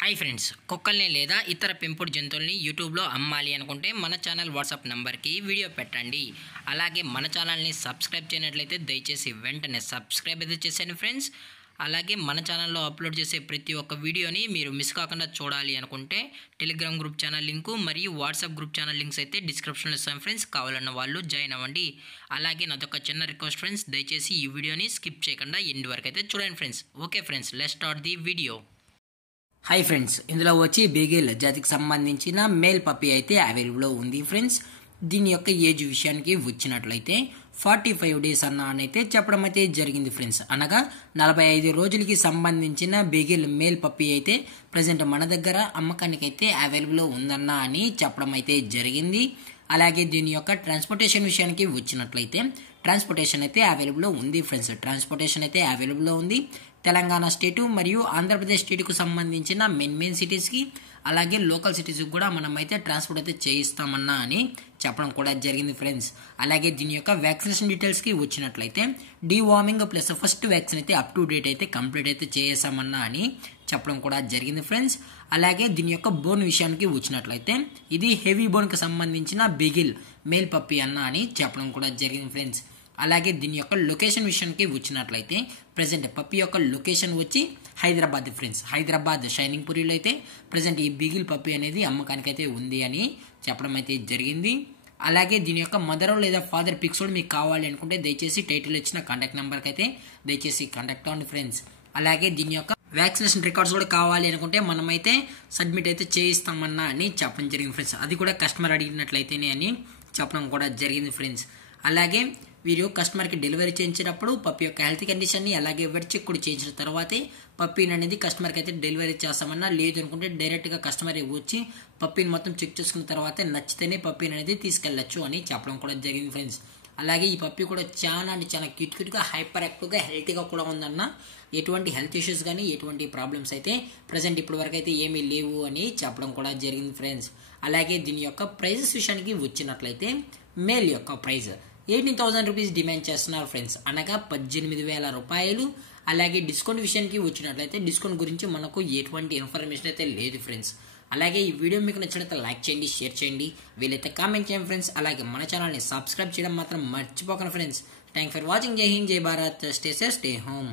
Hi friends, కుక్కల్ని లేదా ఇతర పెంపుడు జంతువుల్ని యూట్యూబ్లో అమ్మాలి అనుకుంటే మన ఛానల్ వాట్సాప్ నెంబర్కి వీడియో పెట్టండి. అలాగే మన ఛానల్ని సబ్స్క్రైబ్ చేయనట్లయితే దయచేసి వెంటనే సబ్స్క్రైబ్ అయితే చేసేయండి ఫ్రెండ్స్. అలాగే మన ఛానల్లో అప్లోడ్ చేసే ప్రతి ఒక్క వీడియోని మీరు మిస్ కాకుండా చూడాలి అనుకుంటే టెలిగ్రామ్ గ్రూప్ ఛానల్ లింకు మరియు వాట్సాప్ గ్రూప్ ఛానల్ లింక్స్ అయితే డిస్క్రిప్షన్లో ఇస్తాం ఫ్రెండ్స్. కావాలన్న వాళ్ళు జాయిన్ అవ్వండి. అలాగే నాదొక చిన్న రిక్వెస్ట్ ఫ్రెండ్స్, దయచేసి ఈ వీడియోని స్కిప్ చేయకుండా ఎండ్ వరకు అయితే చూడండి friends. Okay friends, let's start the video. Hi friends, ఇందులో వచ్చి బీగిల్ జాతికి సంబంధించిన మేల్ పప్పీ అయితే అవైలబుల్లో ఉంది ఫ్రెండ్స్. దీని యొక్క ఏజ్ విషయానికి వచ్చినట్లయితే 45 డేస్ అయితే చెప్పడం అయితే జరిగింది ఫ్రెండ్స్. అనగా 45 రోజులకి సంబంధించిన బీగిల్ మేల్ పప్పీ అయితే ప్రజెంట్ మన దగ్గర అమ్మకానికి అయితే అవైలబుల్లో ఉందన్న అని చెప్పడం అయితే జరిగింది. అలాగే దీని యొక్క ట్రాన్స్పోర్టేషన్ విషయానికి వచ్చినట్లయితే ట్రాన్స్పోర్టేషన్ అయితే అవైలబుల్లో ఉంది ఫ్రెండ్స్. ట్రాన్స్పోర్టేషన్ అయితే అవైలబుల్లో ఉంది. తెలంగాణ స్టేటు మరియు ఆంధ్రప్రదేశ్ స్టేట్కు సంబంధించిన మెయిన్ సిటీస్కి అలాగే లోకల్ సిటీస్కి కూడా మనం అయితే ట్రాన్స్పోర్ట్ అయితే చేయిస్తామన్నా అని చెప్పడం కూడా జరిగింది ఫ్రెండ్స్. అలాగే దీని యొక్క వ్యాక్సినేషన్ డీటెయిల్స్కి వచ్చినట్లయితే డీవార్మింగ్ ప్లస్ ఫస్ట్ వ్యాక్సిన్ అయితే అప్ టు డేట్ అయితే కంప్లీట్ అయితే చేసామన్నా అని చెప్పడం కూడా జరిగింది ఫ్రెండ్స్. అలాగే దీని యొక్క బోన్ విషయానికి వచ్చినట్లయితే ఇది హెవీ బోన్కి సంబంధించిన బిగిల్ మేల్ పప్పీ అన్న అని చెప్పడం కూడా జరిగింది ఫ్రెండ్స్. అలాగే దీని యొక్క లొకేషన్ విషయానికి వచ్చినట్లయితే ప్రజెంట్ పప్పీ యొక్క లొకేషన్ వచ్చి హైదరాబాద్ ఫ్రెండ్స్. హైదరాబాద్ షైనింగ్ పూరిలో అయితే ప్రజెంట్ ఈ బిగిల్ పప్పీ అనేది అమ్మకానికి అయితే ఉంది అని చెప్పడం అయితే జరిగింది. అలాగే దీని యొక్క మదర్ లేదా ఫాదర్ పిక్స్ కూడా మీకు కావాలి అనుకుంటే దయచేసి టైటిల్ ఇచ్చిన కాంటాక్ట్ నెంబర్కి అయితే దయచేసి కాంటాక్ట్ అవ్వండి ఫ్రెండ్స్. అలాగే దీని యొక్క వ్యాక్సినేషన్ రికార్డ్స్ కూడా కావాలి అనుకుంటే మనమైతే సబ్మిట్ అయితే చేయిస్తామన్నా అని చెప్పడం జరిగింది ఫ్రెండ్స్. అది కూడా కస్టమర్ అడిగినట్లయితేనే అని చెప్పడం కూడా జరిగింది ఫ్రెండ్స్. అలాగే వీరు కస్టమర్కి డెలివరీ చేయించేటప్పుడు పప్పీ యొక్క హెల్త్ కండిషన్ని అలాగే వెట్ చెక్ కూడా చేయించిన తర్వాతే పప్పీని అనేది కస్టమర్కి అయితే డెలివరీ చేస్తామన్నా, లేదు అనుకుంటే డైరెక్ట్గా కస్టమర్ వచ్చి పప్పీని మొత్తం చెక్ చేసుకున్న తర్వాతే నచ్చితేనే పప్పీని అనేది తీసుకెళ్లొచ్చు అని చెప్పడం కూడా జరిగింది ఫ్రెండ్స్. అలాగే ఈ పప్పీ కూడా చాలా అంటే చాలా క్యూట్గా హైపర్ యాక్టివ్గా హెల్తీగా కూడా ఉందన్న. ఎటువంటి హెల్త్ ఇష్యూస్ కానీ ఎటువంటి ప్రాబ్లమ్స్ అయితే ప్రజెంట్ ఇప్పటి వరకు అయితే ఏమీ లేవు అని చెప్పడం కూడా జరిగింది ఫ్రెండ్స్. అలాగే దీని యొక్క ప్రైజెస్ విషయానికి వచ్చినట్లయితే మేల్ యొక్క ప్రైజ్ 18,000 రూపీస్ డిమాండ్ చేస్తున్నారు ఫ్రెండ్స్, అనగా 18,000 రూపాయలు. అలాగే డిస్కౌంట్ విషయానికి వచ్చినట్లయితే డిస్కౌంట్ గురించి మనకు ఎటువంటి ఇన్ఫర్మేషన్ అయితే లేదు ఫ్రెండ్స్. అలాగే ఈ వీడియో మీకు నచ్చినట్లయితే లైక్ చేయండి, షేర్ చేయండి, వీలైతే కామెంట్ చేయండి ఫ్రెండ్స్. అలాగే మన ఛానల్ని సబ్స్క్రైబ్ చేయడం మాత్రం మర్చిపోకండి ఫ్రెండ్స్. Thank for watching. జై హింద్, జై Bharat, stay safe, stay home.